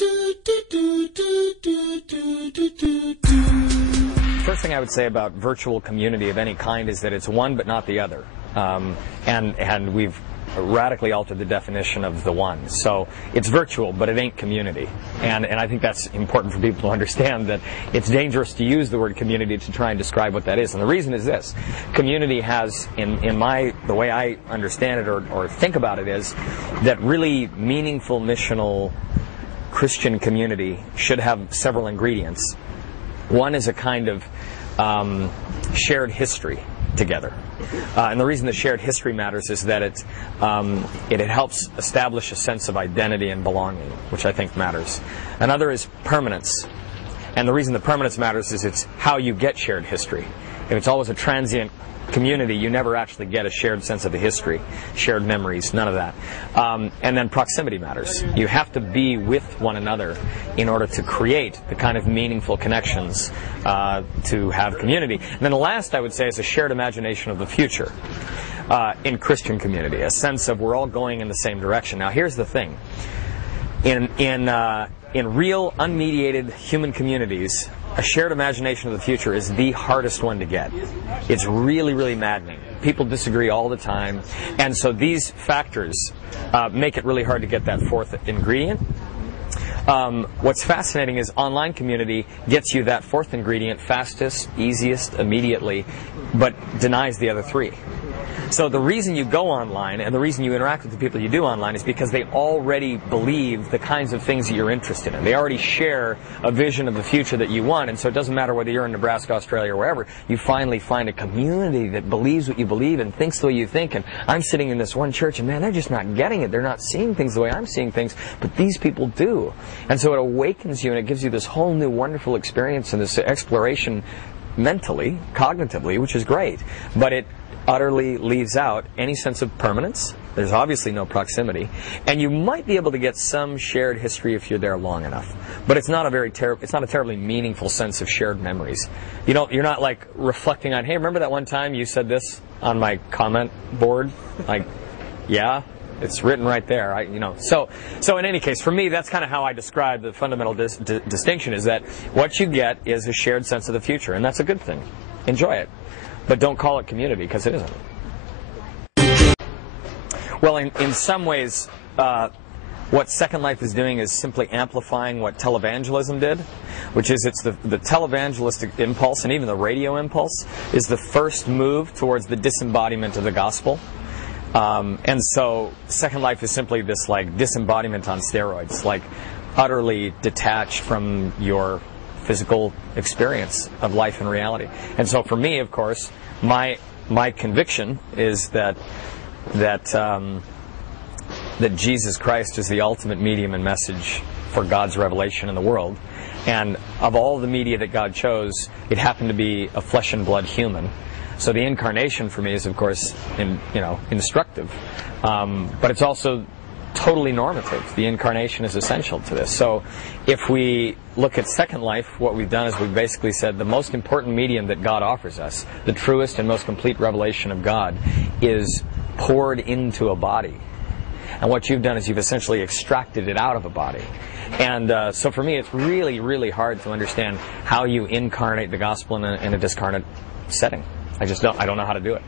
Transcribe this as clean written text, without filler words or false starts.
First thing I would say about virtual community of any kind is that it's one but not the other. And we've radically altered the definition of the one. So it's virtual, but it ain't community. And I think that's important for people to understand, that it's dangerous to use the word community to try and describe what that is. And the reason is this. Community has, the way I understand it or think about it, is that really meaningful missional Christian community should have several ingredients. One is a kind of shared history together. And the reason the shared history matters is that it helps establish a sense of identity and belonging, which I think matters. Another is permanence. And the reason the permanence matters is it's how you get shared history. If it's always a transient community, you never actually get a shared sense of the history, shared memories, none of that. And then proximity matters. You have to be with one another in order to create the kind of meaningful connections to have community. And then the last, I would say, is a shared imagination of the future in Christian community, a sense of we're all going in the same direction. Now, here's the thing. In real, unmediated human communities, a shared imagination of the future is the hardest one to get. It's really, really maddening. People disagree all the time. And so these factors make it really hard to get that fourth ingredient. What's fascinating is online community gets you that fourth ingredient fastest, easiest, immediately, but denies the other three. So the reason you go online and the reason you interact with the people you do online is because they already believe the kinds of things that you're interested in. They already share a vision of the future that you want, and so it doesn't matter whether you're in Nebraska, Australia, or wherever, you finally find a community that believes what you believe and thinks the way you think. And I'm sitting in this one church, and man, they're just not getting it. They're not seeing things the way I'm seeing things, but these people do. And so it awakens you, and it gives you this whole new wonderful experience and this exploration mentally, cognitively, which is great. But it utterly leaves out any sense of permanence. There's obviously no proximity, and you might be able to get some shared history if you're there long enough. But it's not a terribly meaningful sense of shared memories. You're not like reflecting on, hey, remember that one time you said this on my comment board? Like, yeah, it's written right there. So in any case, for me, that's kind of how I describe the fundamental distinction, is that what you get is a shared sense of the future, and that's a good thing. Enjoy it. But don't call it community, because it isn't. Well, in some ways, what Second Life is doing is simply amplifying what televangelism did, which is it's the televangelistic impulse, and even the radio impulse, is the first move towards the disembodiment of the gospel. And so Second Life is simply this like disembodiment on steroids, like utterly detached from your physical experience of life and reality. And so for me, of course, my conviction is that Jesus Christ is the ultimate medium and message for God's revelation in the world. And of all the media that God chose, it happened to be a flesh and blood human. So the incarnation for me is, of course, instructive. But it's also totally normative. The incarnation is essential to this. So if we look at Second Life, what we've done is we've basically said the most important medium that God offers us, the truest and most complete revelation of God, is poured into a body. And what you've done is you've essentially extracted it out of a body. And so for me, it's really, really hard to understand how you incarnate the gospel in a discarnate setting. I don't know how to do it.